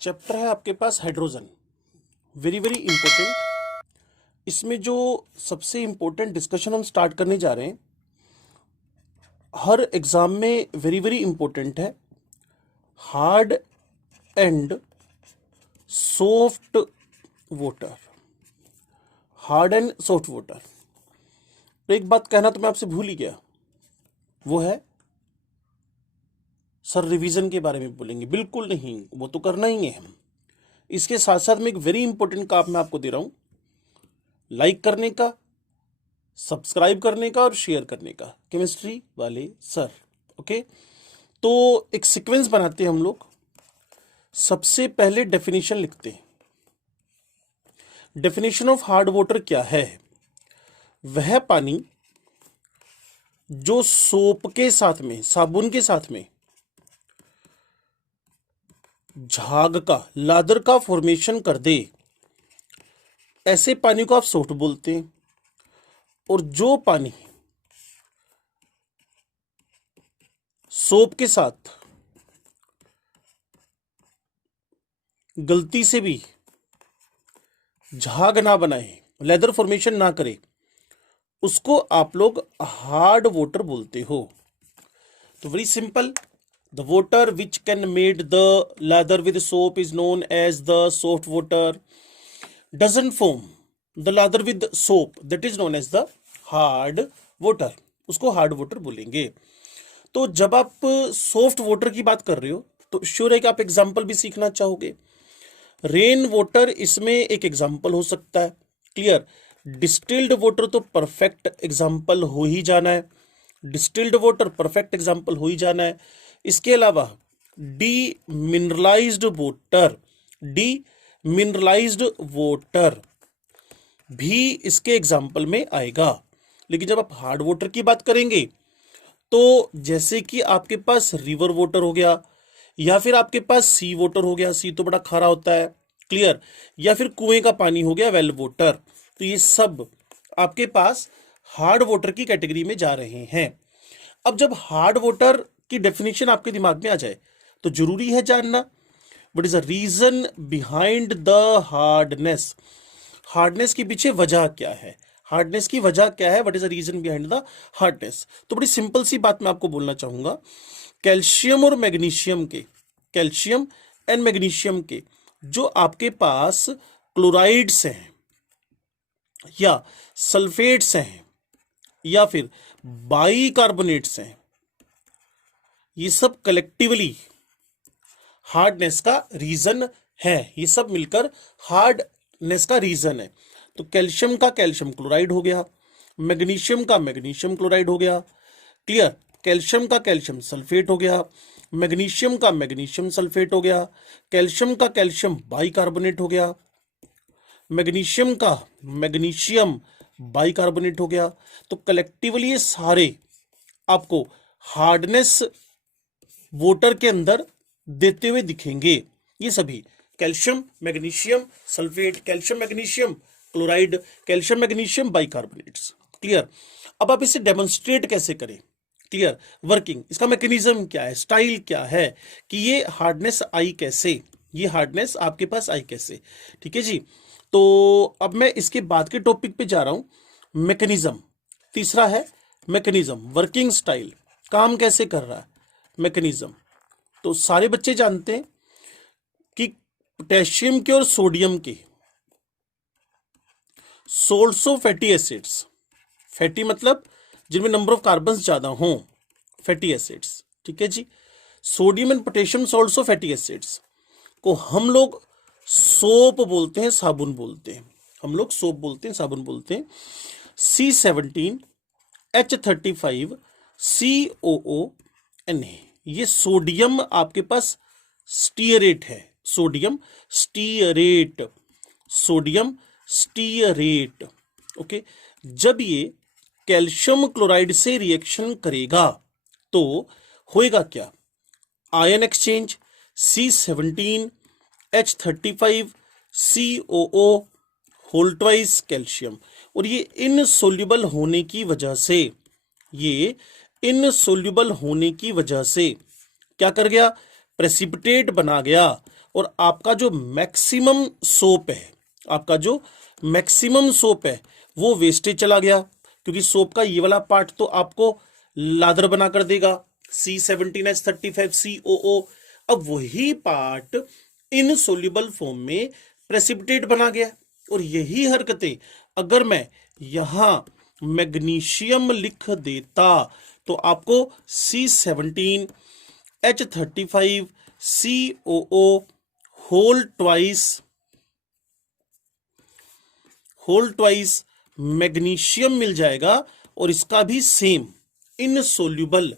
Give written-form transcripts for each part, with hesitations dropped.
Chapter है आपके पास hydrogen, very very important. इसमें जो सबसे इंपॉर्टेंट डिस्कशन हम स्टार्ट करने जा रहे हैं, हर एग्जाम में वेरी वेरी इंपॉर्टेंट है, hard and soft water. Hard and soft water. तो एक बात कहना तो मैं आपसे भूल ही गया, वो है सर रिवीजन के बारे में बोलेंगे। बिल्कुल नहीं, वो तो करना ही है हम। इसके साथ साथ में एक वेरी इंपॉर्टेंट काम मैं आपको दे रहा हूं, लाइक करने का, सब्सक्राइब करने का और शेयर करने का, केमिस्ट्री वाले सर। ओके, तो एक सीक्वेंस बनाते हैं हम लोग। सबसे पहले डेफिनेशन लिखते हैं। डेफिनेशन ऑफ हार्ड वाटर क्या है? वह पानी जो सोप के साथ में, साबुन के साथ में झाग का, लादर का फॉर्मेशन कर दे, ऐसे पानी को आप सॉफ्ट बोलते हैं। और जो पानी सोप के साथ गलती से भी झाग ना बनाए, लेदर फॉर्मेशन ना करे, उसको आप लोग हार्ड वाटर बोलते हो। तो very simple, the water which can made the lather with soap is known as the soft water. Doesn't form the lather with soap, that is known as the hard water. उसको hard water बोलेंगे। तो जब आप soft water की बात कर रहे हो तो श्योर है कि आप एग्जाम्पल भी सीखना चाहोगे। रेन वाटर इसमें एक एग्जाम्पल हो सकता है, क्लियर। डिस्टिल्ड वाटर तो परफेक्ट एग्जाम्पल हो ही जाना है, डिस्टिल्ड वाटर परफेक्ट एग्जाम्पल हो ही जाना है। इसके अलावा डी मिनरलाइज्ड वाटर, डी मिनरलाइज्ड वाटर भी इसके एग्जाम्पल में आएगा। लेकिन जब आप हार्ड वाटर की बात करेंगे तो जैसे कि आपके पास रिवर वाटर हो गया, या फिर आपके पास सी वाटर हो गया, सी तो बड़ा खारा होता है, क्लियर, या फिर कुएं का पानी हो गया, वेल वाटर, तो ये सब आपके पास हार्ड वाटर की कैटेगरी में जा रहे हैं। अब जब हार्ड वाटर की डेफिनेशन आपके दिमाग में आ जाए तो जरूरी है जानना what is the reason behind the hardness. Hardness के पीछे वजह क्या है, हार्डनेस की वजह क्या है, what is the reason behind the hardness. तो बड़ी सिंपल सी बात मैं आपको बोलना चाहूंगा, कैल्शियम और मैग्नीशियम के, कैल्शियम एंड मैग्नीशियम के जो आपके पास क्लोराइड्स हैं या सल्फेट्स हैं या फिर बाइकार्बोनेट्स हैं, ये सब कलेक्टिवली हार्डनेस का रीजन है। ये सब मिलकर हार्डनेस का रीजन है। तो कैल्शियम का कैल्शियम क्लोराइड हो गया, मैग्नीशियम का मैग्नीशियम क्लोराइड हो गया, क्लियर। कैल्शियम का कैल्शियम सल्फेट हो गया, मैग्नीशियम का मैग्नीशियम सल्फेट हो गया, कैल्शियम का कैल्शियम बाइकार्बोनेट हो गया, मैग्नीशियम का मैग्नीशियम बाइकार्बोनेट हो गया। तो कलेक्टिवली ये सारे आपको हार्डनेस वाटर के अंदर देते हुए दिखेंगे। ये सभी calcium magnesium sulphate, calcium magnesium chloride, calcium magnesium bicarbonates, clear. अब आप इसे डेमोन्स्ट्रेट कैसे करें, क्लियर, वर्किंग, इसका मैकेनिज्म क्या है, स्टाइल क्या है, कि ये हार्डनेस आई कैसे, ये हार्डनेस आपके पास आई कैसे, ठीक है जी। तो अब मैं इसके बाद के टॉपिक पे जा रहा हूं, मैकेनिज्म। तीसरा है मैकेनिज्म, वर्किंग स्टाइल, काम कैसे कर रहा है, मैकेनिज्म। तो सारे बच्चे जानते हैं कि पोटेशियम के और सोडियम के salts of fatty acids, fatty मतलब जिनमें नंबर ऑफ कार्बन्स ज्यादा हों, फैटी एसिड्स, ठीक है जी। Sodium and potassium salts of fatty acids को हम लोग सोप बोलते हैं, साबुन बोलते हैं, हम लोग सोप बोलते हैं, साबुन बोलते हैं। C17 H35 COO Na, ये सोडियम आपके पास स्टीयरेट है, sodium stearate, sodium stearate, okay. जब ये कैल्शियम क्लोराइड से रिएक्शन करेगा तो होएगा क्या, ion exchange, C17 H35 COO whole twice calcium. और ये इनसोल्यूबल होने की वजह से, ये इनसोल्यूबल होने की वजह से क्या कर गया, प्रेसिपिटेट बना गया और आपका जो मैक्सिमम सोप है, आपका जो मैक्सिमम सोप है वो वेस्टेज चला गया, क्योंकि सोप का ये वाला पार्ट तो आपको लादर बना कर देगा, C17H35COO। अब वही पार्ट इनसोल्यूबल फॉर्म में प्रेसिपिटेट बना गया, और यही हरकतें अगर मैं यहां मैग्नीशियम लिख देता तो आपको C17H35COO होल ट्वाइस मैग्नीशियम मिल जाएगा, और इसका भी सेम इनसोल्यूबल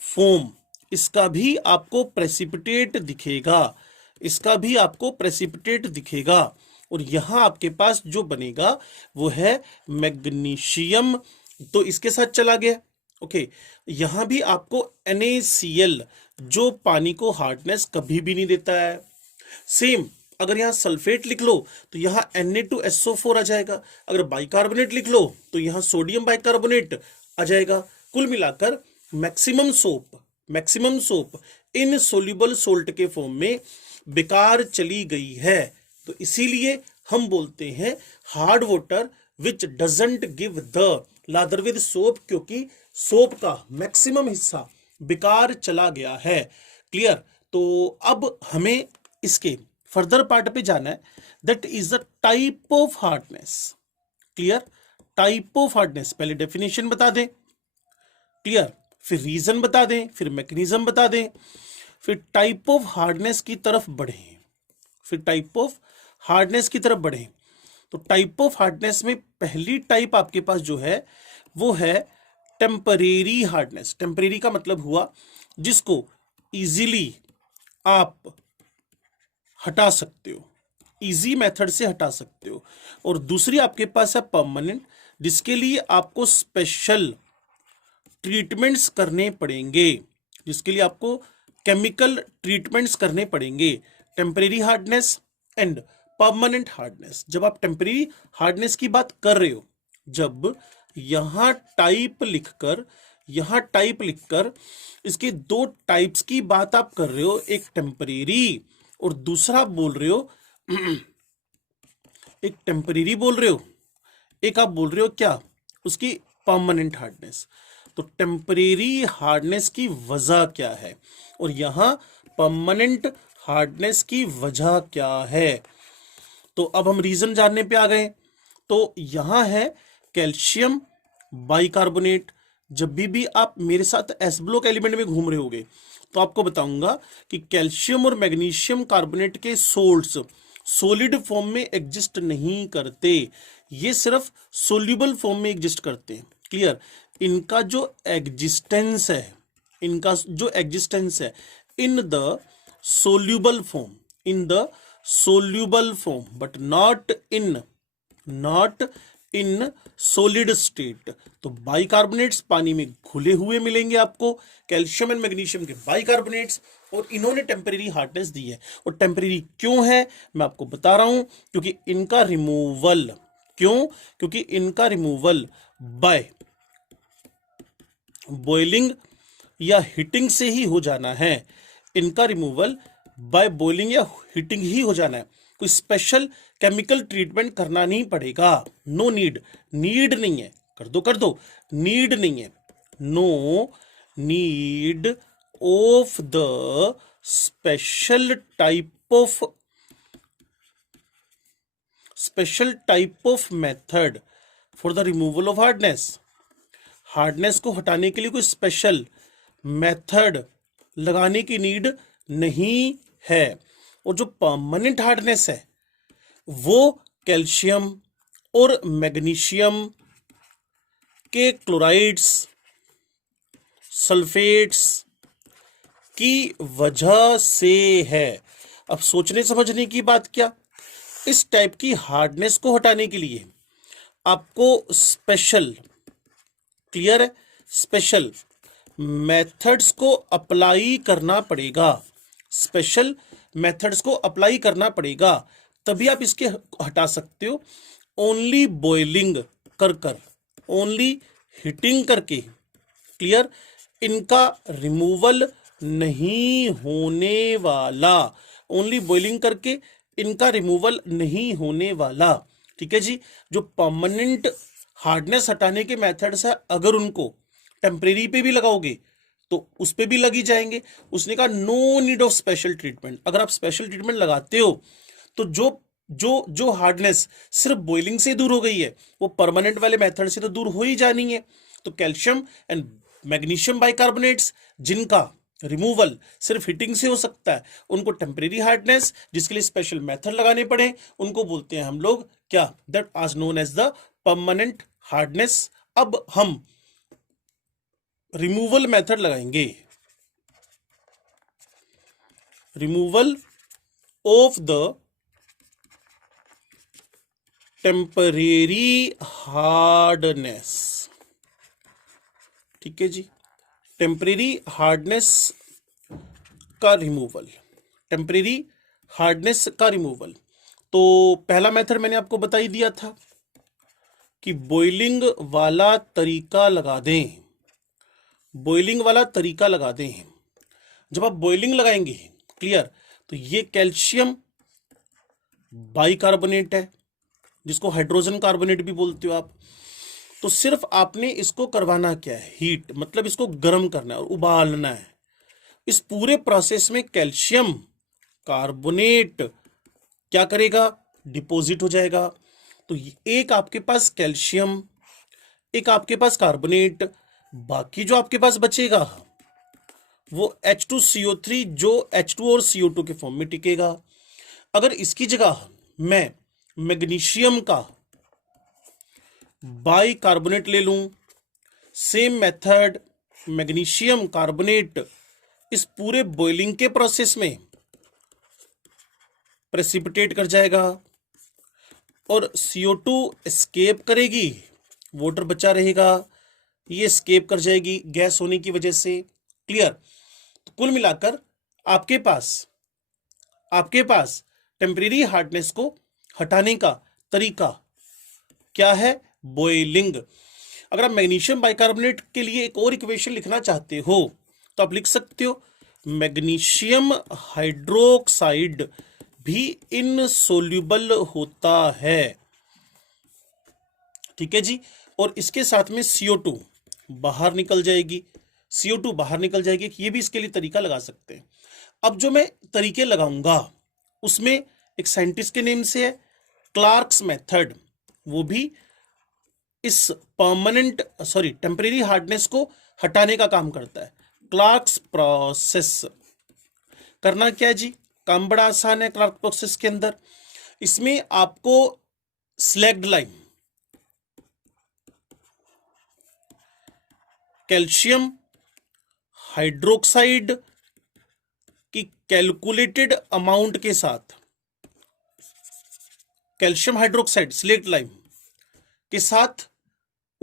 फॉर्म, इसका भी आपको प्रेसिपिटेट दिखेगा, इसका भी आपको प्रेसिपिटेट दिखेगा। और यहां आपके पास जो बनेगा वो है मैग्नीशियम, तो इसके साथ चला गया। ओके, यहां भी आपको NaCl जो पानी को हार्डनेस कभी भी नहीं देता है। सेम अगर यहां सल्फेट लिख लो तो यहां Na2SO4 आ जाएगा, अगर बाइकार्बोनेट लिख लो तो यहां सोडियम बाइकार्बोनेट आ जाएगा। कुल मिलाकर मैक्सिमम सोप इनसोल्यूबल सोल्ट के फॉर्म में बेकार चली गई है। तो इसीलिए हम बोलते हैं hard water which doesn't give the lather with soap, क्योंकि सोप का मैक्सिमम हिस्सा बेकार चला गया है। क्लियर? तो अब हमें इसके फर्दर पार्ट पे जाना है, that is the type of hardness. Clear? Type of hardness, पहले डेफिनेशन बता दें, क्लियर, फिर रीजन बता दें, फिर मैकेनिज्म बता दें, फिर टाइप ऑफ हार्डनेस की तरफ बढ़ें, तो टाइप ऑफ हार्डनेस में पहली टाइप आपके पास जो है वो है टेम्परेरी हार्डनेस। टेम्परेरी का मतलब हुआ जिसको इजीली आप हटा सकते हो, इजी मेथड से हटा सकते हो। और दूसरी आपके पास है परमानेंट, जिसके लिए आपको स्पेशल ट्रीटमेंट्स करने पड़ेंगे, जिसके लिए आपको केमिकल ट्रीटमेंट्स करने पड़ेंगे। Temporary hardness and permanent hardness. जब आप टेम्परेरी हार्डनेस की बात कर रहे हो, जब यहां टाइप लिखकर इसके दो टाइप्स की बात आप कर रहे हो, एक टेम्परेरी और दूसरा बोल रहे हो एक टेम्परेरी बोल रहे हो, एक आप बोल रहे हो क्या, उसकी परमानेंट हार्डनेस। तो टेम्परेरी हार्डनेस की वजह क्या है और यहां परमानेंट हार्डनेस की वजह क्या है। तो अब हम रीजन जानने पे आ गए। तो यहां है कैल्शियम बाइकार्बोनेट। जब भी आप मेरे साथ एस ब्लॉक एलिमेंट में घूम रहे होगे तो आपको बताऊंगा कि कैल्शियम और मैग्नीशियम कार्बोनेट के सोल्ट्स सॉलिड फॉर्म में एग्जिस्ट नहीं करते, ये सिर्फ सोल्यूबल फॉर्म में एग्जिस्ट करते हैं। क्लियर? इनका जो एग्जिस्टेंस है in the soluble form, but not in solid state. तो बाइकार्बोनेट्स पानी में घुले हुए मिलेंगे आपको, कैल्शियम एंड मैग्नीशियम के बाइकार्बोनेट्स, और इन्होंने टेम्परेरी हार्डनेस दी है। और टेम्परेरी क्यों है मैं आपको बता रहा हूं, क्योंकि इनका रिमूवल बाय बॉइलिंग या हीटिंग से ही हो जाना है। इनका रिमूवल बाय बॉइलिंग या हीटिंग ही हो जाना है, कोई स्पेशल केमिकल ट्रीटमेंट करना नहीं पड़ेगा। नो नीड नहीं है, कर दो नीड नहीं है, no need of the special type of method for the removal of hardness को हटाने के लिए कोई स्पेशल मेथड लगाने की नीड नहीं है। और जो परमानेंट हार्डनेस है वो कैल्शियम और मैग्नीशियम के क्लोराइड्स सल्फेट्स की वजह से है। अब सोचने समझने की बात क्या, इस टाइप की हार्डनेस को हटाने के लिए आपको स्पेशल मेथड्स को अप्लाई करना पड़ेगा, तभी आप इसके हटा सकते हो। ओनली बॉइलिंग ओनली हीटिंग करके क्लियर इनका रिमूवल नहीं होने वाला। ओनली बॉइलिंग करके इनका रिमूवल नहीं होने वाला। ठीक है जी। जो परमानेंट हार्डनेस हटाने के मेथड्स है, अगर उनको टेम्परेरी पे भी लगाओगे तो उस पे भी लगी जाएंगे। उसने कहा no need of special treatment. अगर आप स्पेशल ट्रीटमेंट लगाते हो तो जो जो जो हार्डनेस सिर्फ बॉइलिंग से दूर हो गई है वो परमानेंट वाले मेथड से तो दूर हो ही जानी है। तो कैल्शियम एंड मैग्नीशियम बाइकार्बोनेट्स जिनका रिमूवल सिर्फ हीटिंग से हो सकता है, उनको टेम्परेरी हार्डनेस जिसके लिए स्पेशल मेथड लगाने पड़े, उनको बोलते हैं हम लोग क्या, that is known as the permanent hardness. अब हम रिमूवल मेथड लगाएंगे। Removal of the temporary hardness. ठीक है जी। टेम्परेरी हार्डनेस का रिमूवल, टेम्परेरी हार्डनेस का रिमूवल। तो पहला मेथड मैंने आपको बता ही दिया था कि बॉइलिंग वाला तरीका लगा दें। बॉइलिंग वाला तरीका लगा दें। जब आप बॉइलिंग लगाएंगे, क्लियर, तो ये कैल्शियम बाइकार्बोनेट है जिसको हाइड्रोजन कार्बोनेट भी बोलते हो आप। तो सिर्फ आपने इसको करवाना क्या है, हीट, मतलब इसको गर्म करना है और उबालना है। इस पूरे प्रोसेस में कैल्शियम कार्बोनेट क्या करेगा, डिपॉजिट हो जाएगा। तो एक आपके पास कैल्शियम, एक आपके पास कार्बोनेट, बाकी जो आपके पास बचेगा वो H2CO3 जो H2 और CO2 के फॉर्म में टिकेगा। अगर इसकी जगह मैं मैग्नीशियम का बाइकार्बोनेट ले लूं, सेम मेथड, मैग्नीशियम कार्बोनेट इस पूरे बॉइलिंग के प्रोसेस में प्रेसिपिटेट कर जाएगा और CO2 एस्केप करेगी, वाटर बचा रहेगा, ये एस्केप कर जाएगी गैस होने की वजह से। क्लियर। तो कुल मिलाकर आपके पास टेम्परेरी हार्डनेस को हटाने का तरीका क्या है, बॉइलिंग। अगर आप मैग्नीशियम बाइकार्बोनेट के लिए एक और इक्वेशन लिखना चाहते हो तो आप लिख सकते हो मैग्नीशियम हाइड्रोक्साइड भी इनसोल्यूबल होता है। ठीक है जी। और इसके साथ में CO2 बाहर निकल जाएगी, CO2 बाहर निकल जाएगी। ये भी इसके लिए तरीका लगा सकते हैं। अब जो मैं तरीके लगाऊंगा उसमें एक साइंटिस्ट के नेम से है क्लार्क्स मेथड, वो भी इस टेम्परेरी हार्डनेस को हटाने का काम करता है। क्लार्क्स प्रोसेस करना क्या है जी, काम बड़ा आसान है। क्लार्क प्रोसेस के अंदर इसमें आपको स्लैग्ड लाइम, कैल्शियम हाइड्रोक्साइड की कैलकुलेटेड अमाउंट के साथ, कैल्शियम हाइड्रोक्साइड स्लैग्ड लाइम के साथ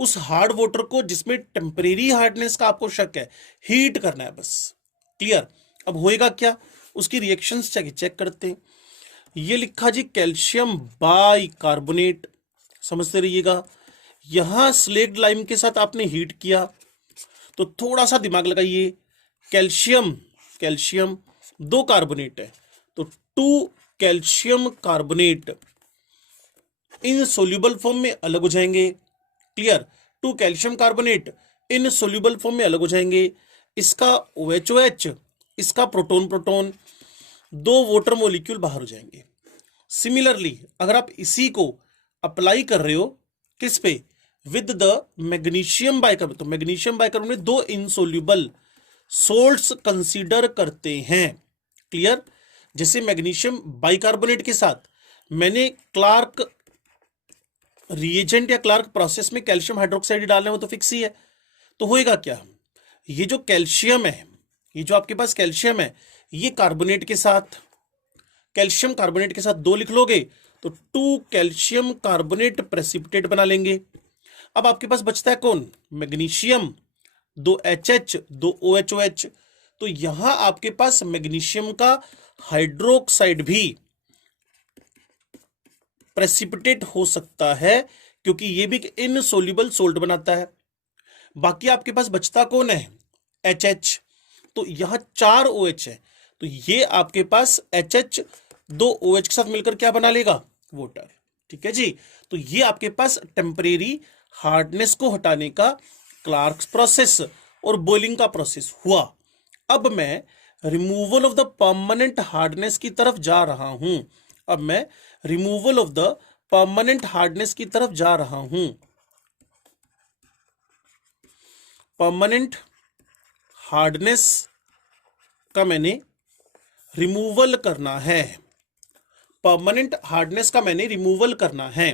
उस हार्ड वाटर को जिसमें टेम्परेरी हार्डनेस का आपको शक है, हीट करना है बस। क्लियर। अब होएगा क्या, उसकी रिएक्शंस चेक करते हैं। ये लिखा जी कैल्शियम बाइकार्बोनेट, समझते रहिएगा। यहां स्लेक्ड लाइम के साथ आपने हीट किया तो थोड़ा सा दिमाग लगाइए, कैल्शियम दो कार्बोनेट है तो 2 कैल्शियम कार्बोनेट इन सोल्यूबल फॉर्म में अलग हो जाएंगे। क्लियर। 2 कैल्शियम कार्बोनेट इन सोल्यूबल फॉर्म में अलग हो जाएंगे। इसका OH, इसका प्रोटोन, 2 वाटर मॉलिक्यूल बाहर हो जाएंगे। सिमिलरली अगर आप इसी को अप्लाई कर रहे हो किस पे, विद द मैग्नीशियम बाइकार्बोनेट, तो magnesium bicarbonate 2 insoluble salts consider करते हैं। क्लियर। जैसे मैग्नीशियम बाइकार्बोनेट के साथ मैंने क्लार्क रिएजेंट या क्लार्क प्रोसेस में कैल्शियम हाइड्रोक्साइड डालना है, वो तो फिक्स ही है। तो होएगा क्या, ये जो कैल्शियम है, ये जो आपके पास कैल्शियम है, ये कार्बोनेट के साथ, कैल्शियम कार्बोनेट के साथ 2 लिख लोगे तो 2 कैल्शियम कार्बोनेट प्रेसिपिटेट बना लेंगे। अब आपके पास बचता है कौन, मैग्नीशियम, 2 HH 2 OH। तो यहां आपके पास मैग्नीशियम का हाइड्रोक्साइड भी प्रेसिपिटेट हो सकता है क्योंकि ये भी इनसोल्यूबल सोल्ट बनाता है। बाकी आपके पास बचता कौन है, HH। तो यहां 4 OH है तो ये आपके पास HH दो OH के साथ मिलकर क्या बना लेगा, वाटर। ठीक है जी, तो ये आपके पास टेम्परेरी हार्डनेस को हटाने का क्लार्क्स प्रोसेस और बॉइलिंग का प्रोसेस हुआ। अब मैं removal of the permanent hardness की तरफ जा रहा हूं। अब मैं removal of the permanent hardness की तरफ जा रहा हूं। परमानेंट हार्डनेस का मैंने रिमूवल करना है। परमानेंट हार्डनेस का मैंने रिमूवल करना है।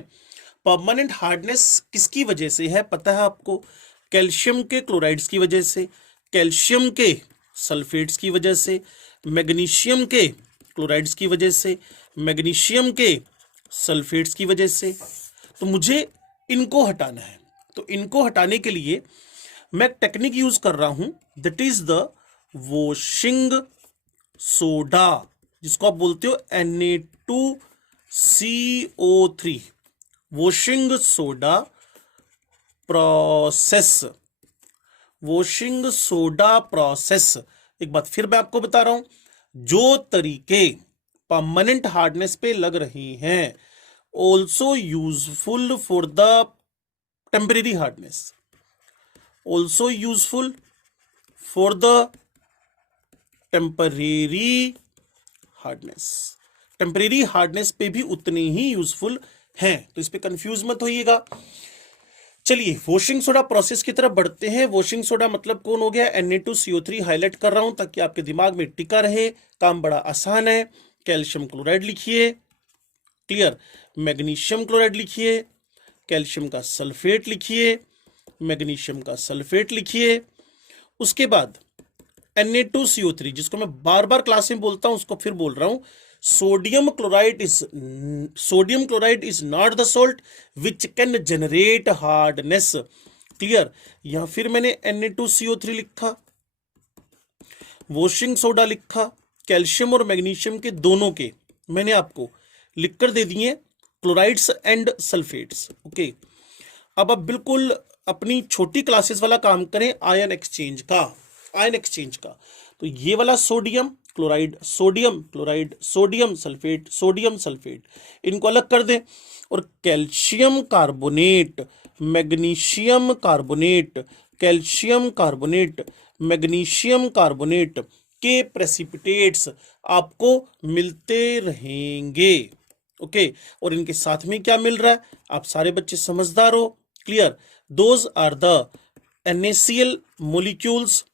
परमानेंट हार्डनेस किसकी वजह से है पता है आपको? कैल्शियम के क्लोराइड्स की वजह से, कैल्शियम के सल्फेट्स की वजह से, मैग्नीशियम के क्लोराइड्स की वजह से, मैग्नीशियम के सल्फेट्स की वजह से। तो मुझे इनको हटाना है। तो इनको हटाने के लिए मैं टेक्निक यूज कर रहा हूं, that is the washing soda, जिसको आप बोलते हो Na2CO3, washing soda process. Washing soda process, एक बात फिर मैं आपको बता रहा हूं, जो तरीके परमानेंट हार्डनेस पे लग रही हैं also useful for the temporary hardness, also useful for the temporary hardness. Temporary hardness पे भी उतने ही यूजफुल हैं, तो इस पे कंफ्यूज मत होइएगा। चलिए वॉशिंग सोडा प्रोसेस की तरफ बढ़ते हैं। वॉशिंग सोडा मतलब कौन हो गया? Na2CO3 हाईलाइट कर रहा हूं ताकि आपके दिमाग में टिका रहे, काम बड़ा आसान है। कैल्शियम क्लोराइड लिखिए, क्लियर। मैग्नीशियम क्लोराइड लिखिए, कैल्शियम का सल्फेट लिखिए, मैग्नीशियम का सल्फेट लिखिए। उसके बाद Na2CO3, जिसको मैं बार बार क्लास में बोलता हूं उसको फिर बोल रहा हूं, sodium chloride is not the salt which can generate hardness, clear. यहां फिर मैंने Na2CO3 लिखा, वॉशिंग सोडा लिखा, कैल्शियम और मैग्नीशियम के दोनों के मैंने आपको लिखकर दे दिए क्लोराइड्स एंड सल्फेट्स, ओके। अब आप बिल्कुल अपनी छोटी क्लासेस वाला काम करें आयन एक्सचेंज का, आयन एक्सचेंज का। तो ये वाला sodium chloride, sodium chloride, sodium sulphate, sodium sulphate, इनको अलग कर दें। और calcium carbonate, magnesium carbonate, calcium carbonate, magnesium carbonate के प्रेसिपिटेट्स आपको मिलते रहेंगे, ओके। और इनके साथ में क्या मिल रहा है? आप सारे बच्चे समझदार हो, clear. Those are the NaCl molecules,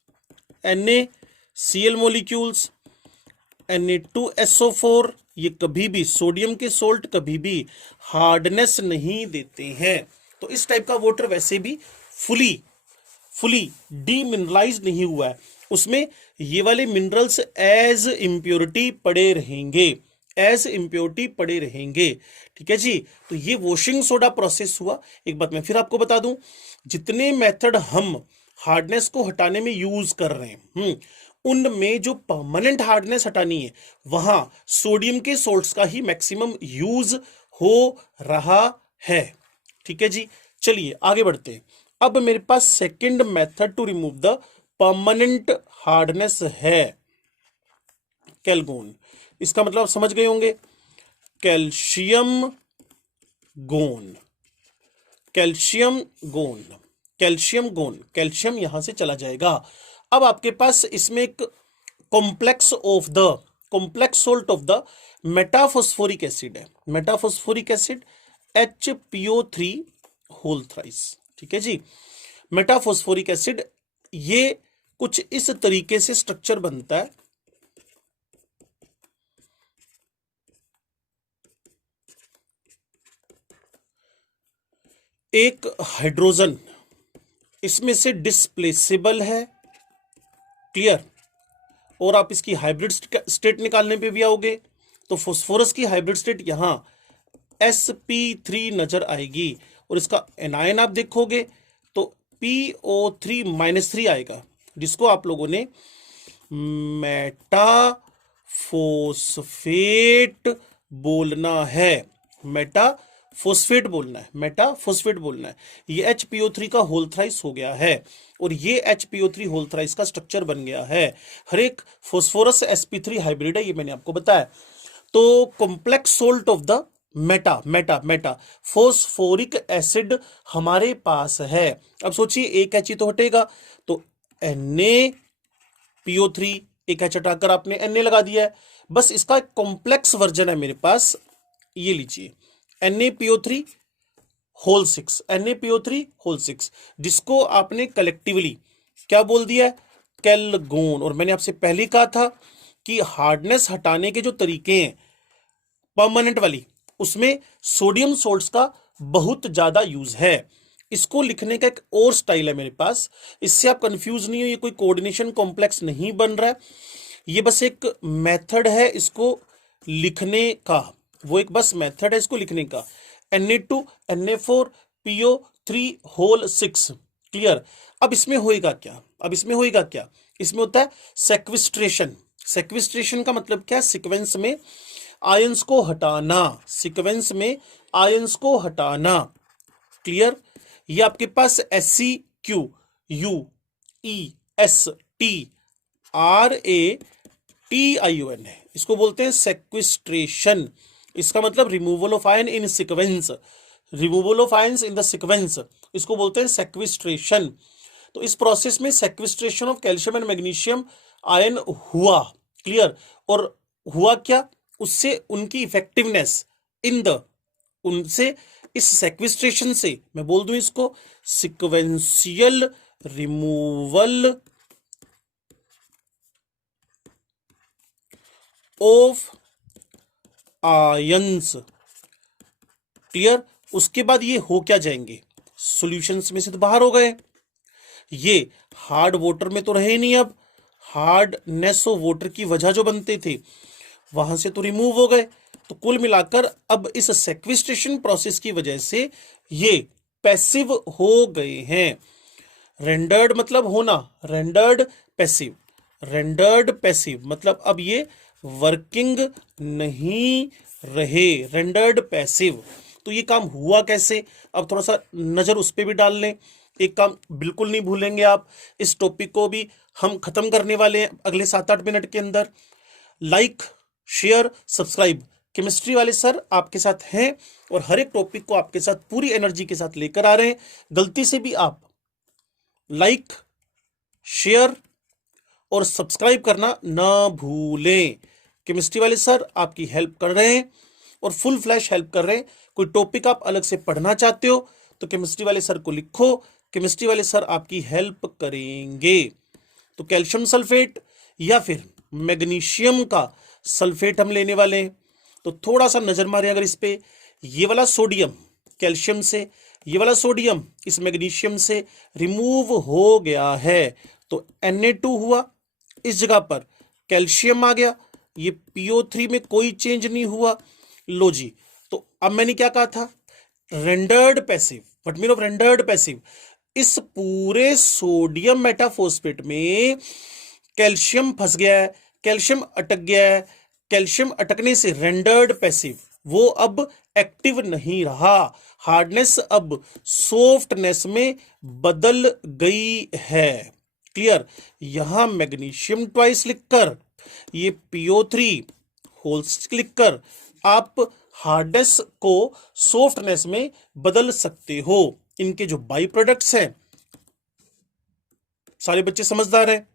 NaCl molecules, Na2SO4। ये कभी भी सोडियम के सोल्ट कभी भी हार्डनेस नहीं देते हैं। तो इस टाइप का वाटर वैसे भी फुली डीमिनरलाइज नहीं हुआ है, उसमें ये वाले मिनरल्स एज इम्प्योरिटी पड़े रहेंगे, एज इम्प्योरिटी पड़े रहेंगे, ठीक है जी। तो ये वॉशिंग सोडा प्रोसेस हुआ। एक बात मैं फिर आपको बता दूं, जितने मेथड हम हार्डनेस को हटाने में यूज कर रहे हैं, उनमें जो परमानेंट हार्डनेस हटानी है वहां सोडियम के सोल्ट्स का ही मैक्सिमम यूज हो रहा है, ठीक है जी। चलिए आगे बढ़ते हैं। अब मेरे पास second method to remove the permanent hardness है कैलगोन। इसका मतलब आप समझ गए होंगे, calcium gone, calcium gone, calcium gone, calcium यहां से चला जाएगा। अब आपके पास इसमें एक complex salt of the metaphosphoric acid है, metaphosphoric acid HPO3 whole thrice, ठीक है जी। मेटाफॉस्फोरिक एसिड ये कुछ इस तरीके से स्ट्रक्चर बनता है, एक हाइड्रोजन इसमें से डिस्प्लेसेबल है, क्लियर। और आप इसकी हाइब्रिड स्टेट निकालने पे भी आओगे तो फास्फोरस की हाइब्रिड स्टेट यहां sp3 नजर आएगी, और इसका एनायन आप देखोगे तो PO3-3 आएगा, जिसको आप लोगों ने मेटाफॉस्फेट बोलना है, मेटाफॉस्फेट फोस्फेट बोलना है, मेटा फोस्फेट बोलना है। ये HPO3 का होल थ्राइस हो गया है और ये HPO3 होल थ्राइस का स्ट्रक्चर बन गया है। हर एक फोस्फोरस sp3 हाइब्रिड है, ये मैंने आपको बताया। तो complex salt of the Meta Meta Meta phosphoric acid हमारे पास है। अब सोचिए एक एच तो हटेगा, तो NaPO3, एक एच हटाकर आपने Na लगा दिया है। बस इसका एक कॉम्प्लेक्स वर्जन है मेरे पास, ये लीजिए NaPO3 होल 6, NaPO3 होल 6, जिसको आपने कलेक्टिवली क्या बोल दिया है, कैलगोन। और मैंने आपसे पहले कहा था कि हार्डनेस हटाने के जो तरीके हैं परमानेंट वाली, उसमें सोडियम सोल्ट्स का बहुत ज्यादा यूज है। इसको लिखने का एक और स्टाइल है मेरे पास, इससे आप कंफ्यूज नहीं हो, ये कोई कोऑर्डिनेशन कॉम्प्लेक्स नहीं बन रहा है, ये बस एक मेथड है इसको लिखने का, वो एक बस मेथड है इसको लिखने का। Na2 Na4 PO3 whole 6, clear. अब इसमें होएगा क्या, अब इसमें होएगा क्या, इसमें होता है सेक्विस्ट्रेशन। सेक्विस्ट्रेशन का मतलब क्या, सीक्वेंस में आयंस को हटाना, सीक्वेंस में आयंस को हटाना, क्लियर। ये आपके पास SeQUESTRATION है, इसको बोलते हैं सेक्विस्ट्रेशन। इसका मतलब removal of ion in sequence, removal of ions in the sequence, इसको बोलते हैं सेक्विस्ट्रेशन। तो इस प्रोसेस में sequestration of calcium and magnesium ion हुआ, क्लियर। और हुआ क्या, उससे उनकी इफेक्टिवनेस इन द, उनसे इस सेक्विस्ट्रेशन से मैं बोल दूं इसको sequential removal of ions, clear. उसके बाद ये हो क्या जाएंगे, सॉल्यूशंस में से तो बाहर हो गए, ये हार्ड वाटर में तो रहे नहीं, अब हार्डनेस ऑफ वाटर की वजह जो बनते थे वहां से तो रिमूव हो गए। तो कुल मिलाकर अब इस सेक्विस्ट्रेशन प्रोसेस की वजह से ये पैसिव हो गए हैं। रेंडर्ड मतलब होना, रेंडर्ड पैसिव, रेंडर्ड पैसिव मतलब अब ये वर्किंग नहीं रहे, रेंडर्ड पैसिव। तो ये काम हुआ कैसे, अब थोड़ा सा नजर उस पर भी डाल लें। एक काम बिल्कुल नहीं भूलेंगे आप, इस टॉपिक को भी हम खत्म करने वाले हैं अगले 7-8 मिनट के अंदर। लाइक शेयर सब्सक्राइब, केमिस्ट्री वाले सर आपके साथ हैं और हर एक टॉपिक को आपके साथ पूरी एनर्जी के साथ लेकर आ रहे हैं। गलती से भी आप लाइक शेयर और सब्सक्राइब करना ना भूलें। केमिस्ट्री वाले सर आपकी हेल्प कर रहे हैं और फुल फ्लैश हेल्प कर रहे हैं। कोई टॉपिक आप अलग से पढ़ना चाहते हो तो केमिस्ट्री वाले सर को लिखो, केमिस्ट्री वाले सर आपकी हेल्प करेंगे। तो कैल्शियम सल्फेट या फिर मैग्नीशियम का सल्फेट हम लेने वाले हैं। तो थोड़ा सा नजर मारें अगर इस पे, ये वाला सोडियम कैल्शियम से, ये वाला सोडियम इस मैग्नीशियम से रिमूव हो गया है, तो Na2 हुआ, इस जगह पर कैल्शियम आ गया, ये PO3 में कोई चेंज नहीं हुआ। लो जी, तो अब मैंने क्या कहा था, rendered passive, what mean of rendered passive, इस पूरे सोडियम मेटाफॉस्फेट में कैल्शियम फंस गया है, कैल्शियम अटक गया है, कैल्शियम अटकने से रेंडर्ड पैसिव, वो अब एक्टिव नहीं रहा, हार्डनेस अब सॉफ्टनेस में बदल गई है, क्लियर। यहां मैग्नीशियम ट्वाइस लिखकर, ये PO3 होल्स लिखकर आप हार्डनेस को सॉफ्टनेस में बदल सकते हो। इनके जो बाई प्रोडक्ट्स हैं, सारे बच्चे समझदार हैं।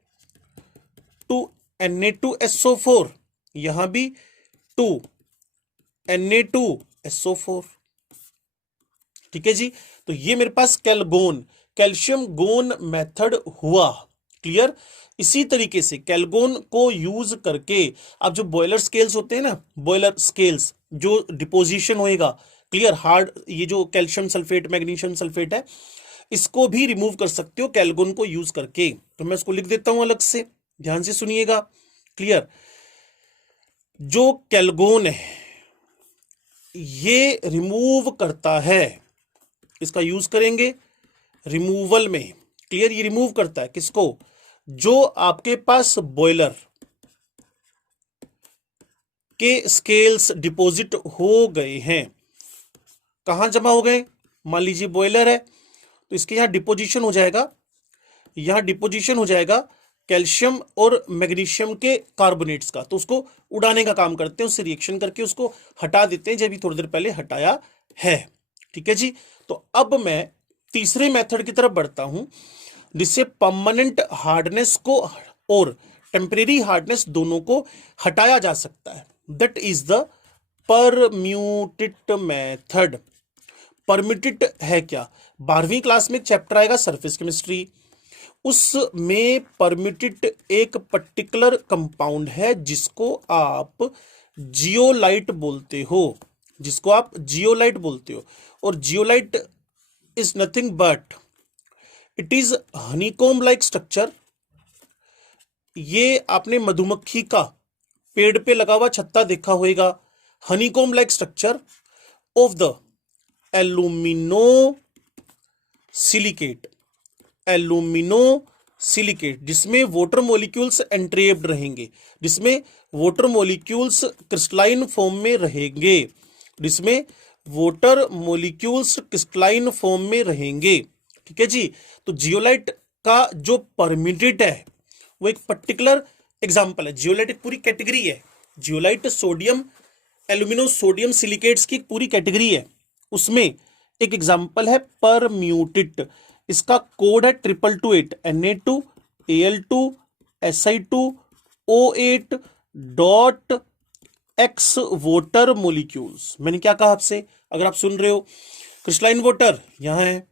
2Na2SO4, यहां भी 2Na2SO4, ठीक है जी। तो ये मेरे पास कैलगोन, कैल्शियम गोन मेथड हुआ, क्लियर। इसी तरीके से कैलगोन को यूज करके आप जो बॉयलर स्केल्स होते हैं ना, बॉयलर स्केल्स जो डिपोजिशन होएगा, क्लियर, हार्ड, ये जो कैल्शियम सल्फेट मैग्नीशियम सल्फेट है, इसको भी रिमूव कर सकते हो कैलगोन को यूज करके। तो मैं इसको लिख देता हूं अलग से, ध्यान से सुनिएगा, क्लियर। जो कैलगोन है ये रिमूव करता है, इसका यूज करेंगे रिमूवल में, क्लियर। ये रिमूव करता है किसको, जो आपके पास बॉयलर के स्केल्स डिपॉजिट हो गए हैं, कहाँ जमा हो गए, मान लीजिए बॉयलर है तो इसके यहाँ डिपोजिशन हो जाएगा, यहाँ डिपोजिशन हो जाएगा कैल्शियम और मैग्नीशियम के कार्बोनेट्स का, तो उसको उड़ाने का काम करते हैं, उससे रिएक्शन करके उसको हटा देते हैं, जब भी थोड़ी देर पहले हटाया है। ठीक है जी। तो अब मैं तीसरे मेथड की तरफ बढ़ता हूं, जिससे परमानेंट हार्डनेस को और टेम्परेरी हार्डनेस दोनों को हटाया जा सकता है। That is the permute method. Permute है क्या, 12वीं क्लास में एक चैप्टर आएगा सरफेस केमिस्ट्री, उसमें परम्यूटेट एक पर्टिकुलर कंपाउंड है जिसको आप जियोलाइट बोलते हो, जिसको आप जियोलाइट बोलते हो। और zeolite is nothing but it is honeycomb like structure. ये आपने मधुमक्खी का पेड़ पे लगा हुआ छत्ता देखा होगा, honeycomb like structure of the alumino silicate, alumino silicate, जिसमें वाटर मॉलिक्यूल्स एंट्रेप्ड रहेंगे, जिसमें वाटर मॉलिक्यूल्स क्रिस्टलाइन फॉर्म में रहेंगे, जिसमें वाटर मॉलिक्यूल्स क्रिस्टलाइन फॉर्म में रहेंगे। ठीक है जी। तो जियोलाइट का जो परम्यूटेट है वो एक पर्टिकुलर एग्जांपल है। जियोलाइट एक पूरी कैटेगरी है, zeolite sodium alumino sodium silicates की पूरी कैटेगरी है, उसमें एक एग्जांपल है परम्यूटेट। इसका कोड है 222 Na2Al2Si2O8 वाटर मोलिक्यूल्स। मैंने क्या कहा आपसे, अगर आप सुन रहे हो, क्रिस्टलाइन वाटर यहां है,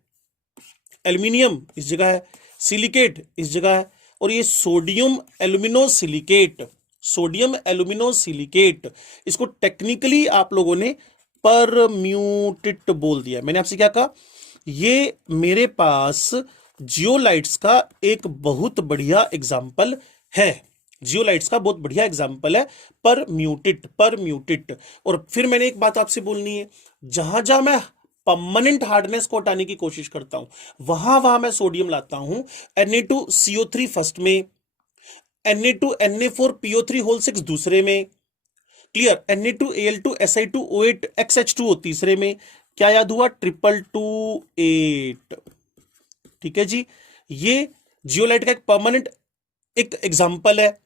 एल्यूमिनियम इस जगह है, सिलिकेट इस जगह है, और ये sodium alumino silicate, sodium alumino silicate, इसको टेक्निकली आप लोगों ने परम्यूटेट बोल दिया। मैंने आपसे क्या कहा, ये मेरे पास जियोलाइट्स का एक बहुत बढ़िया एग्जाम्पल है, जियोलाइट्स का बहुत बढ़िया एग्जाम्पल है परम्यूटेट, परम्यूटेट। और फिर मैंने एक बात आपसे बोलनी है, जहां जहां मैं परमानेंट हार्डनेस को हटाने की कोशिश करता हूं वहां वहां मैं सोडियम लाता हूं। Na2CO3 फर्स्ट में, Na2Na4PO3 होल 6 दूसरे में, क्लियर, Na2Al2Si2O8XH2O तीसरे में। क्या याद हुआ, 222 ठीक है जी। ये जियोलाइट का एक परमानेंट एक एग्जांपल है।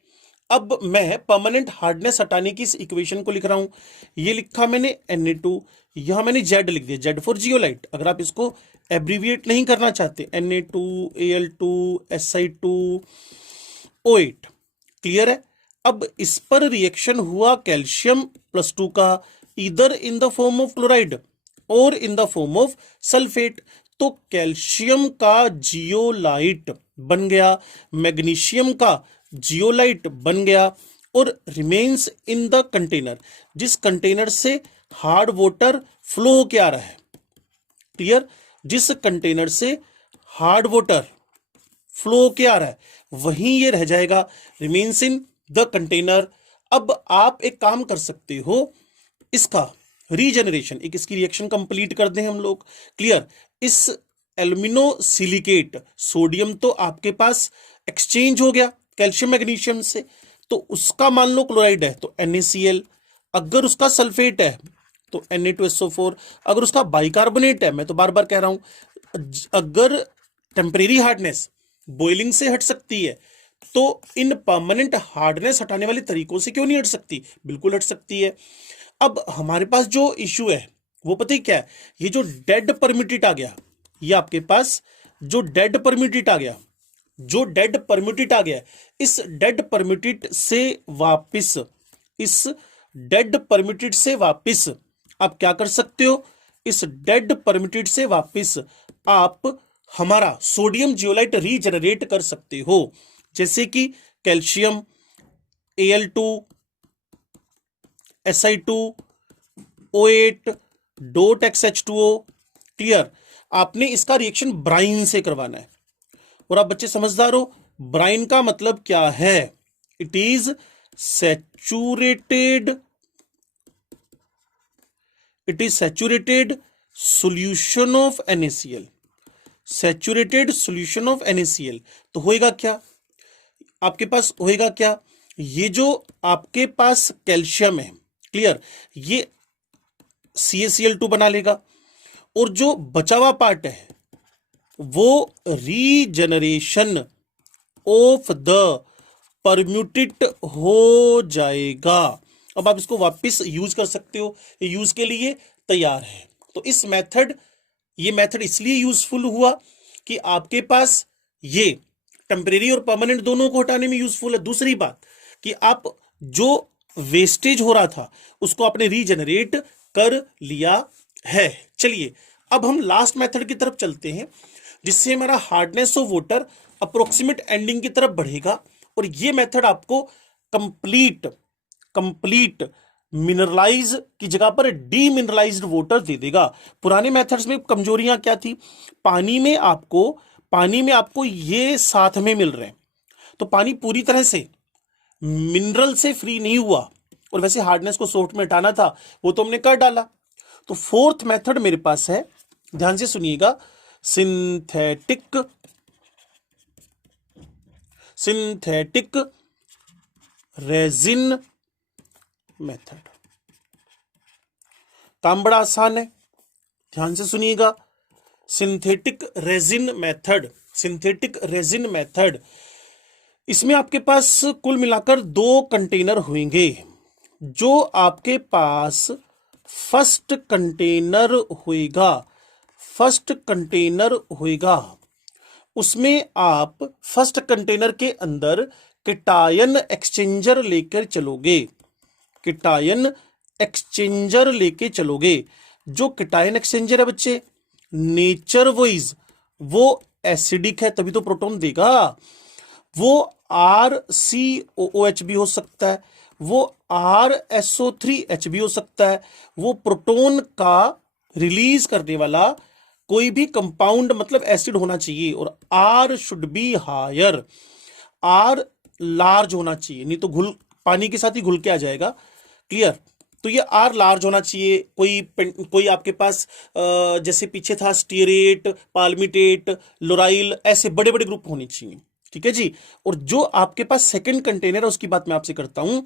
अब मैं परमानेंट हार्डनेस हटाने की इस इक्वेशन को लिख रहा हूं, ये लिखा मैंने Na2, यहां मैंने Z लिख दिया, Z फॉर जियोलाइट। अगर आप इसको एब्रीविएट नहीं करना चाहते, Na2Al2Si2O8, क्लियर है। अब इस पर रिएक्शन हुआ कैल्शियम +2 का, इधर in the form of chloride और in the form of sulphate, तो कैल्शियम का जियोलाइट बन गया, मैग्नीशियम का जियोलाइट बन गया, और रिमेन्स इन द कंटेनर, जिस कंटेनर से हार्ड वाटर फ्लो होके आ रहा है, क्लियर, जिस कंटेनर से हार्ड वाटर फ्लो होके आ रहा है वहीं ये रह जाएगा, रिमेन्स इन द कंटेनर। अब आप एक काम कर सकते हो, इसका रीजनरेशन, एक इसकी रिएक्शन कंप्लीट कर दें हम लोग, क्लियर। इस एल्यूमिनो सिलिकेट, सोडियम तो आपके पास एक्सचेंज हो गया कैल्शियम मैग्नीशियम से, तो उसका मान लो क्लोराइड है तो NaCl, अगर उसका सल्फेट है तो Na2SO4, अगर उसका बाइकार्बोनेट है, मैं तो बार बार कह रहा हूं, अगर टेम्परेरी हार्डनेस बॉइलिंग से हट सकती है तो इन परमानेंट हार्डनेस हटाने वाले तरीकों से क्यों नहीं हट सकती, बिल्कुल हट सकती है। अब हमारे पास जो इश्यू है वो पता ही क्या है, ये जो डेड परम्यूटेट आ गया, ये आपके पास जो डेड परम्यूटेट आ गया, जो डेड परम्यूटेट आ गया, इस डेड परम्यूटेट से वापस, इस डेड परम्यूटेट से वापस आप क्या कर सकते हो, इस डेड परम्यूटेट से वापस आप हमारा सोडियम जियोलाइट रीजनरेट कर सकते हो, जैसे कि कैल्शियम Al2Si2O8.XH2O, क्लियर। आपने इसका रिएक्शन ब्राइन से करवाना है, और आप बच्चे समझदार हो, ब्राइन का मतलब क्या है, it is saturated, it is saturated solution of NaCl, saturated solution of NaCl। तो होएगा क्या, आपके पास होएगा क्या, ये जो आपके पास कैल्शियम है, क्लियर, ये CaCl2 बना लेगा, और जो बचा हुआ पार्ट है वो रीजनरेशन ऑफ द परम्यूटेट हो जाएगा। अब आप इसको वापस यूज कर सकते हो, ये यूज के लिए तैयार है। तो ये मेथड इसलिए यूजफुल हुआ कि आपके पास ये टेम्परेरी और परमानेंट दोनों को हटाने में यूजफुल है। दूसरी बात कि आप जो वेस्टेज हो रहा था उसको आपने रीजनरेट कर लिया है। चलिए अब हम लास्ट मेथड की तरफ चलते हैं, जिससे हमारा hardness of water approximate ending की तरफ बढ़ेगा। और ये मेथड आपको कंप्लीट मिनरलाइज की जगह पर डीमिनरलाइज्ड वाटर दे देगा। पुराने मेथड्स में कमजोरियां क्या थी? पानी में आपको ये साथ में मिल रहे हैं, तो पानी पूरी तरह से मिनरल से फ्री नहीं हुआ, और वैसे हार्डनेस को सॉफ्ट में हटाना था वो तो हमने कर डाला। तो फोर्थ मेथड मेरे पास है, ध्यान से सुनिएगा, सिंथेटिक रेजिन मेथड। काम बड़ा आसान है, ध्यान से सुनिएगा। सिंथेटिक रेजिन मेथड, इसमें आपके पास कुल मिलाकर 2 कंटेनर होंगे। जो आपके पास फर्स्ट कंटेनर होएगा उसमें आप फर्स्ट कंटेनर के अंदर केटायन एक्सचेंजर लेकर चलोगे। जो केटायन एक्सचेंजर है बच्चे, नेचर वाइज वो एसिडिक है, तभी तो प्रोटॉन देगा। वो RCOOH भी हो सकता है, वो RSO3H भी हो सकता है। वो प्रोटॉन का रिलीज करने वाला कोई भी कंपाउंड मतलब एसिड होना चाहिए, और R should be higher, R large होना चाहिए, नहीं तो पानी के साथ ही घुल के आ जाएगा। क्लियर? तो ये R लार्ज होना चाहिए। कोई आपके पास जैसे पीछे था स्टीरेट, पाल्मिटेट, लोराइल, ऐसे बड़े बड़े ग्रुप होने चाहिए। ठीक है जी। और जो आपके पास सेकंड कंटेनर है उसकी बात मैं आपसे करता हूं।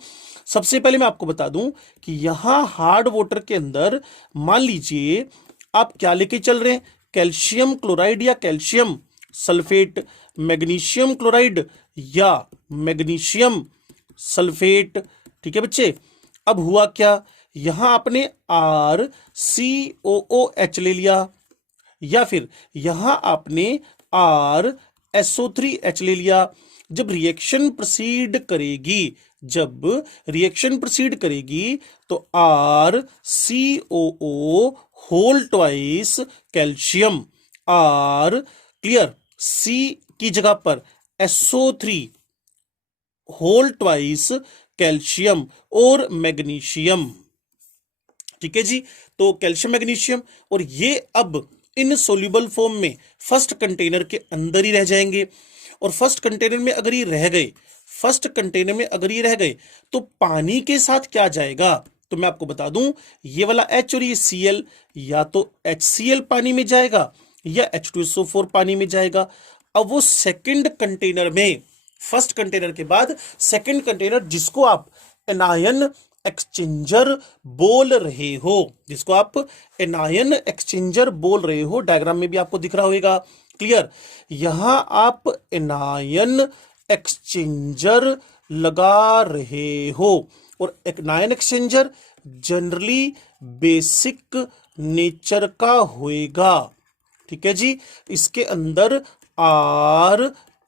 सबसे पहले मैं आपको बता दूं कि यहां हार्ड वाटर के अंदर मान लीजिए आप क्या लेके चल रहे हैं, कैल्शियम क्लोराइड या कैल्शियम सल्फेट, मैग्नीशियम क्लोराइड या मैग्नीशियम सल्फेट। ठीक है बच्चे। अब हुआ क्या, यहां आपने RCOOH ले लिया, या फिर यहां आपने RSO3H ले लिया। जब रिएक्शन प्रोसीड करेगी तो RCOO whole twice calcium, clear, C की जगह पर SO3 होल ट्वाइस कैल्शियम और मैग्नीशियम। ठीक है जी। तो कैल्शियम मैग्नीशियम, और ये अब इन सोल्यूबल फॉर्म में फर्स्ट कंटेनर के अंदर ही रह जाएंगे। और फर्स्ट कंटेनर में अगर ये रह गए तो पानी के साथ क्या जाएगा? तो मैं आपको बता दूं, ये वाला H और ये Cl या तो HCl पानी में जाएगा या H2SO4 पानी में जाएगा। अब वो सेकंड कंटेनर में, फर्स्ट कंटेनर के बाद सेकंड कंटेनर जिसको आप एनायन एक्सचेंजर बोल रहे हो, डायग्राम में भी आपको दिख रहा होगा। क्लियर? यहां आप एनायन एक्सचेंजर लगा रहे हो, और anion exchanger generally basic nature का होएगा। ठीक है जी। इसके अंदर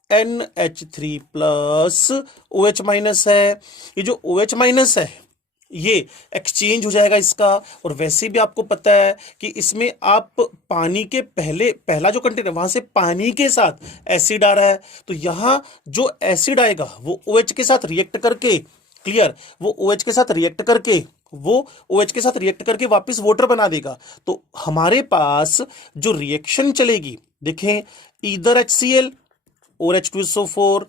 NH3 प्लस OH माइनस है। ये जो OH माइनस है ये एक्सचेंज हो जाएगा इसका। और वैसे भी आपको पता है कि इसमें आप पानी के पहला जो कंटेनर वहां से पानी के साथ एसिड आ रहा है, तो यहां जो एसिड आएगा वो OH के साथ रिएक्ट करके, क्लियर, वो OH के साथ रिएक्ट करके वापस वाटर बना देगा। तो हमारे पास जो रिएक्शन चलेगी, देखें, ईदर HCl और H2SO4,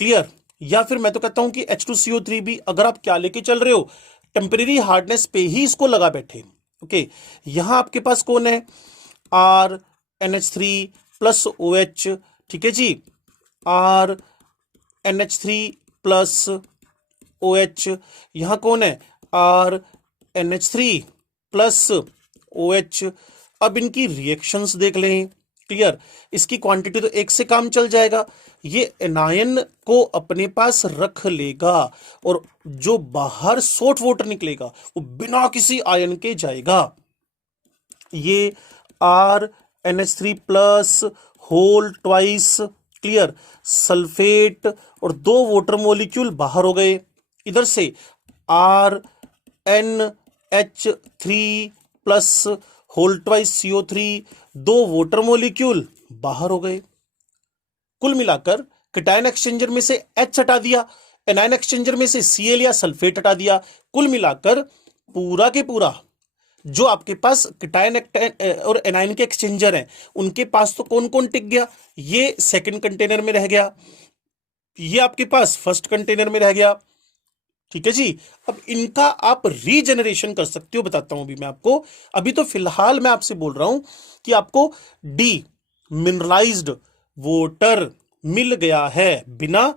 क्लियर, या फिर मैं तो कहता हूं कि H2CO3 भी। अगर आप क्या लेके चल रहे हो, टेम्परेरी हार्डनेस पे ही इसको लगा बैठे। ओके, यहां आपके पास कौन है, RNH3 प्लस OH। ठीक है जी, RNH3 प्लस OH। यहां कौन है, RNH3 प्लस OH। अब इनकी रिएक्शंस देख लें। क्लियर, इसकी क्वांटिटी तो एक से काम चल जाएगा, ये एनायन को अपने पास रख लेगा और जो बाहर सोट वाटर निकलेगा वो बिना किसी आयन के जाएगा। ये RNH3+ whole twice, clear, sulphate और 2 वाटर मॉलिक्यूल बाहर हो गए। इधर से RNH3+ whole twice CO3, 2 water molecule बाहर हो गए। कुल मिलाकर कैटायन एक्सचेंजर में से H हटा दिया, एनायन एक्सचेंजर में से Cl या सल्फेट हटा दिया। कुल मिलाकर पूरा के पूरा जो आपके पास कैटायन और एनायन के एक्सचेंजर हैं उनके पास तो कौन कौन टिक गया, ये सेकंड कंटेनर में रह गया, ये आपके पास फर्स्ट कंटेनर में रह गया। ठीक है जी, अब इनका आप रीजनरेशन कर सकते हो, बताता हूं अभी मैं आपको। अभी तो फिलहाल मैं आपसे बोल रहा हूं कि आपको डी मिनरलाइज्ड वाटर मिल गया है, बिना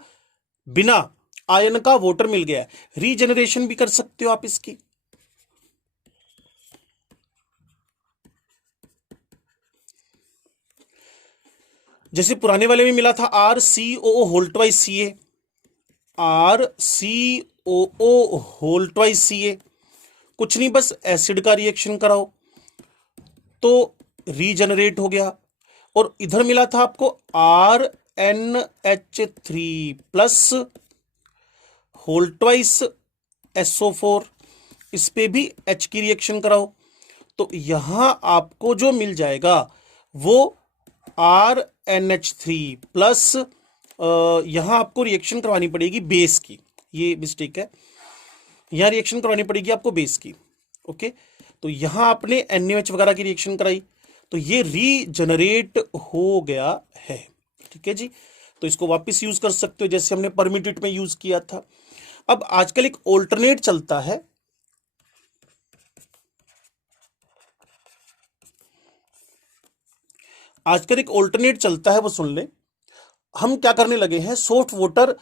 बिना आयन का वाटर मिल गया है। रीजनरेशन भी कर सकते हो आप इसकी। जैसे पुराने वाले में मिला था RCOO whole twice Ca, RCOO whole twice Ca, कुछ नहीं बस एसिड का रिएक्शन कराओ तो रीजनरेट हो गया। और इधर मिला था आपको RNH3+ होल ट्वाइस SO4, इस पे भी H की रिएक्शन कराओ तो यहां आपको जो मिल जाएगा वो RNH3+, यहां आपको रिएक्शन करवानी पड़ेगी बेस की, ये मिस्टेक है, यहां रिएक्शन करवानी पड़ेगी आपको बेस की। ओके, तो यहां आपने NaOH वगैरह की रिएक्शन कराई तो ये रीजनरेट हो गया है। ठीक है जी, तो इसको वापस यूज कर सकते हो जैसे हमने परमिटेड में यूज किया था। अब आजकल एक ऑल्टरनेट चलता है, आजकल एक ऑल्टरनेट चलता है, वो सुन ले। हम क्या करने लगे हैं, सॉफ्ट वाटर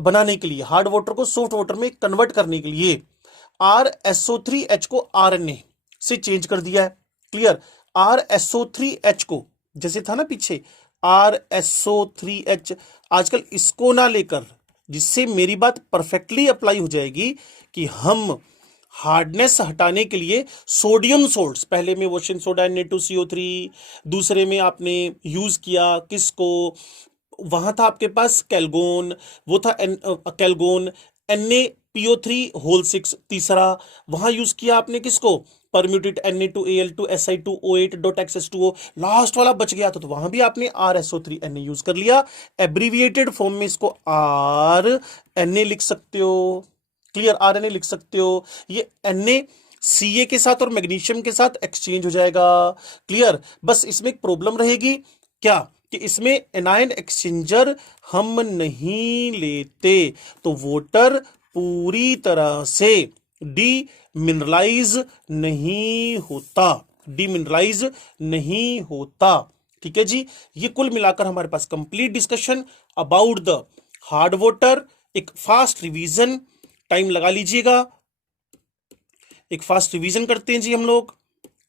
बनाने के लिए, हार्ड वाटर को सॉफ्ट वाटर में कन्वर्ट करने के लिए RSO3H को RNA से चेंज कर दिया है। क्लियर, RSO3H को जैसे था ना पीछे RSO3H, आजकल इसको ना लेकर, जिससे मेरी बात परफेक्टली अप्लाई हो जाएगी कि हम हार्डनेस हटाने के लिए सोडियम सोल्ट्स, पहले में वॉशिंग सोडा Na2CO3, दूसरे में आपने यूज किया किसको, वहां था आपके पास कैलगोन, वो था कैलगोन NaPO3 होल 6, तीसरा वहां यूज किया आपने किसको, परम्यूटेड Na2Al2Si2O8.XS2O, लास्ट वाला बच गया तो वहां भी आपने RSO3Na यूज कर लिया। एब्रीविएटेड फॉर्म में इसको RNA लिख सकते हो। क्लियर, RNA लिख सकते हो। ये Na Ca के साथ और मैग्नीशियम के साथ एक्सचेंज हो जाएगा। क्लियर, बस इसमें एक प्रॉब्लम रहेगी क्या कि इसमें एनायन एक्सचेंजर हम नहीं लेते तो वाटर पूरी तरह से डीमिनरलाइज नहीं होता, डीमिनरलाइज नहीं होता। ठीक है जी, ये कुल मिलाकर हमारे पास complete discussion about the hard water. एक फास्ट रिवीजन, टाइम लगा लीजिएगा, एक फास्ट रिवीजन करते हैं जी हम लोग।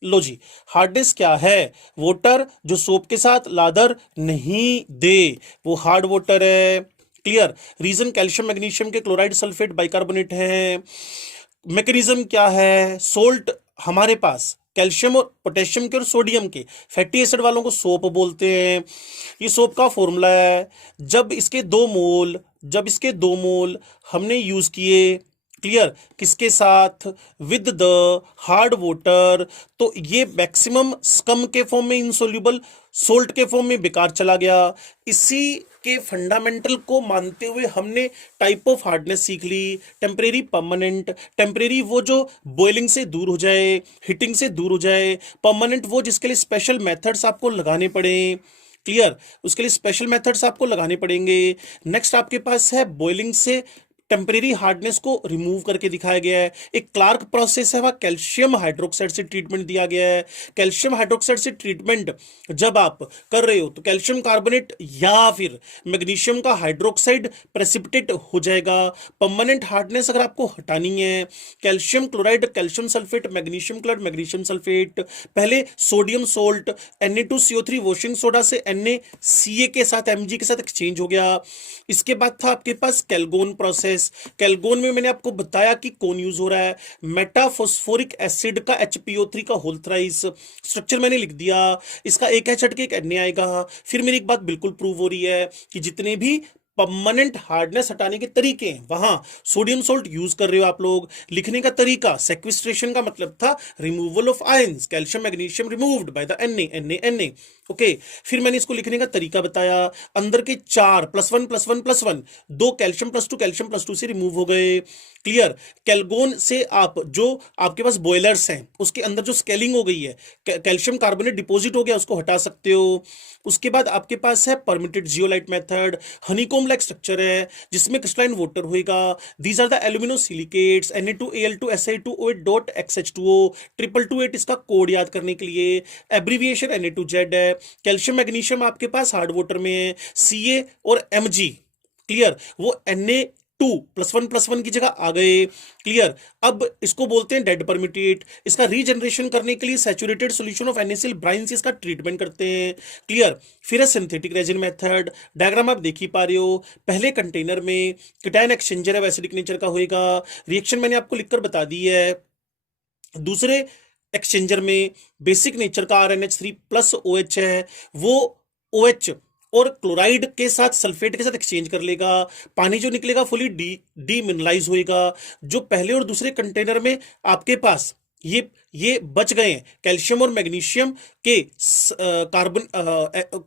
लो जी, हार्डनेस क्या है, वाटर जो सोप के साथ लादर नहीं दे वो हार्ड वाटर है। क्लियर, रीजन कैल्शियम मैग्नीशियम के क्लोराइड सल्फेट बाइकार्बोनेट है। मैकेनिज्म क्या है, सोल्ट हमारे पास कैल्शियम और पोटेशियम के और सोडियम के, फैटी एसिड वालों को सोप बोलते हैं। ये सोप का फॉर्मूला है, जब इसके 2 मोल हमने यूज किए, क्लियर, किसके साथ, विद द हार्ड वाटर, तो ये मैक्सिमम स्कम के फॉर्म में इनसोल्यूबल, सोल्ट के फॉर्म में बेकार चला गया। इसी के फंडामेंटल को मानते हुए हमने टाइप ऑफ हार्डनेस सीख ली, टेम्परेरी, परमानेंट। टेम्परेरी वो जो बॉइलिंग से दूर हो जाए, हीटिंग से दूर हो जाए। परमानेंट वो जिसके लिए स्पेशल मेथड्स आपको लगाने पड़े। क्लियर, उसके लिए स्पेशल मेथड्स आपको लगाने पड़ेंगे। नेक्स्ट आपके पास है बॉइलिंग से टेम्परेरी हार्डनेस को रिमूव करके दिखाया गया है। एक क्लार्क प्रोसेस है, वह कैल्शियम हाइड्रोक्साइड से ट्रीटमेंट दिया गया है। कैल्शियम हाइड्रोक्साइड से ट्रीटमेंट जब आप कर रहे हो तो कैल्शियम कार्बोनेट या फिर मैग्नीशियम का हाइड्रोक्साइड प्रेसिपिटेट हो जाएगा। परमानेंट हार्डनेस अगर आपको हटानी है, calcium chloride, calcium sulphate, magnesium chloride, magnesium sulphate, पहले sodium salt Na2CO3 washing soda से NaCa के साथ Mg के साथ एक्सचेंज हो गया। इसके बाद था आपके पास कैलगोन प्रोसेस। कैलगोन में मैंने आपको बताया कि कौन यूज हो रहा है, मेटाफॉस्फोरिक एसिड का HPO3 का होल थ्राइस। स्ट्रक्चर मैंने लिख दिया, इसका एक H हट के एक Na आएगा। फिर मेरी एक बात बिल्कुल प्रूव हो रही है कि जितने भी परमानेंट हार्डनेस हटाने के तरीके हैं वहां सोडियम सोल्ट यूज कर रहे हो आप लोग। लिखने का तरीका, सेक्विस्ट्रेशन का मतलब था removal of ions, calcium magnesium removed by the Na। Okay, फिर मैंने इसको लिखने का तरीका बताया। अंदर के 4 +1 2 कैल्शियम +2 कैल्शियम +2 से रिमूव हो गए। क्लियर। कैलगोन से आप जो आपके पास बॉयलर्स हैं उसके अंदर जो स्केलिंग हो गई है, कैल्शियम कार्बोनेट डिपॉजिट हो गया, उसको हटा सकते हो। उसके बाद आपके पास है permitted zeolite method, honeycomb like structure है जिसमें क्रिस्टलाइन वाटर होएगा। These are the aluminosilicates, Na2Al2Si2O8.XH2O, 222 इसका कोड याद करने के लिए। एब्रीविएशन Na2Z है। कैल्शियम मैग्नीशियम आपके पास हार्ड वाटर में है, Ca और Mg। क्लियर, वो Na2 +1 की जगह आ गए। क्लियर। अब इसको बोलते हैं डेड परमिटेट। इसका रीजनरेशन करने के लिए saturated solution of NaCl brine से इसका ट्रीटमेंट करते हैं। क्लियर। फिर है सिंथेटिक रेजिन मेथड। डायग्राम आप देख ही पा रहे हो, पहले कंटेनर में केटायन एक्सचेंजर है, एसिडिक नेचर का होएगा। रिएक्शन मैंने आपको लिखकर बता दी है। दूसरे एक्सचेंजर में बेसिक नेचर का RNH3+ OH है, वो OH और क्लोराइड के साथ सल्फेट के साथ एक्सचेंज कर लेगा। पानी जो निकलेगा फुली डीमिनरलाइज होएगा। जो पहले और दूसरे कंटेनर में आपके पास ये बच गए हैं कैल्शियम और मैग्नीशियम के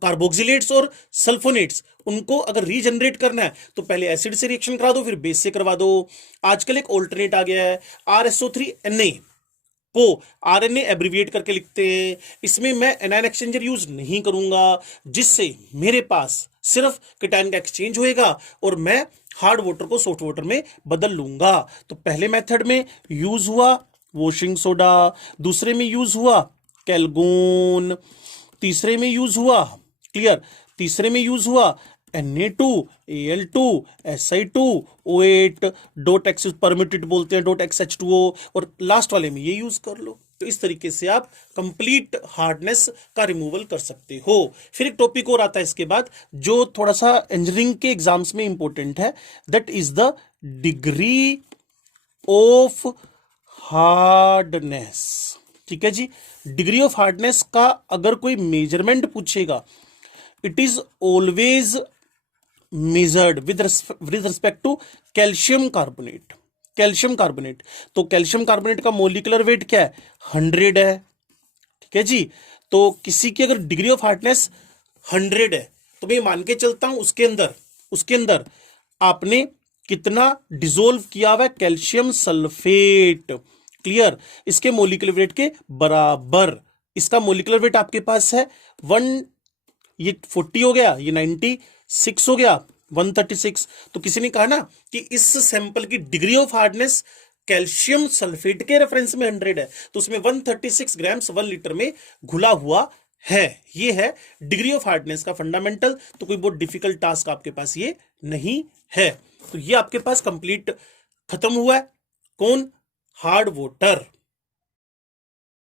कार्बोक्सिलेट्स और सल्फोनेट्स, उनको अगर रीजनरेट करना है तो पहले एसिड से रिएक्शन करा दो, फिर बेस से करवा दो। आजकल एक ऑल्टरनेट आ गया है, RSO3Na को RNA एब्रिविएट करके लिखते हैं। इसमें मैं एनायन एक्सचेंजर यूज नहीं करूंगा, जिससे मेरे पास सिर्फ केटायन का एक्सचेंज होएगा और मैं हार्ड वाटर को सॉफ्ट वाटर में बदल लूंगा। तो पहले मेथड में यूज हुआ वॉशिंग सोडा, दूसरे में यूज हुआ कैलगोन, तीसरे में यूज हुआ, क्लियर, तीसरे में यूज हुआ Na2Al2Si2O8.X परमिटेड बोलते हैं .XH2O, और लास्ट वाले में ये यूज कर लो। तो इस तरीके से आप कंप्लीट हार्डनेस का रिमूवल कर सकते हो। फिर एक टॉपिक और आता है इसके बाद जो थोड़ा सा इंजीनियरिंग के एग्जाम्स में इंपॉर्टेंट है, that is the degree of hardness. ठीक है जी, डिग्री ऑफ हार्डनेस का अगर कोई मेजरमेंट पूछेगा, it is always measured with respect to calcium carbonate. Calcium carbonate, तो कैल्शियम कार्बोनेट का मोलिकुलर वेट क्या है, 100 है। ठीक है जी, तो किसी की अगर डिग्री ऑफ हार्डनेस 100 है तो मैं मान के चलता हूं उसके अंदर आपने कितना डिसोल्व किया हुआ है कैल्शियम सल्फेट। क्लियर, इसके मोलिकुलर वेट के बराबर। इसका मोलिकुलर वेट आपके पास है 1, ये 40 हो गया, ये 96 हो गया, 136। तो किसी ने कहा ना कि इस सैंपल की degree of hardness calcium sulphate के रेफरेंस में 100 है, तो उसमें 136 ग्राम्स 1 लीटर में घुला हुआ है। ये है डिग्री ऑफ हार्डनेस का फंडामेंटल। तो कोई बहुत डिफिकल्ट टास्क आपके पास ये नहीं है। तो ये आपके पास कंप्लीट खत्म हुआ है। कौन, हार्ड वाटर।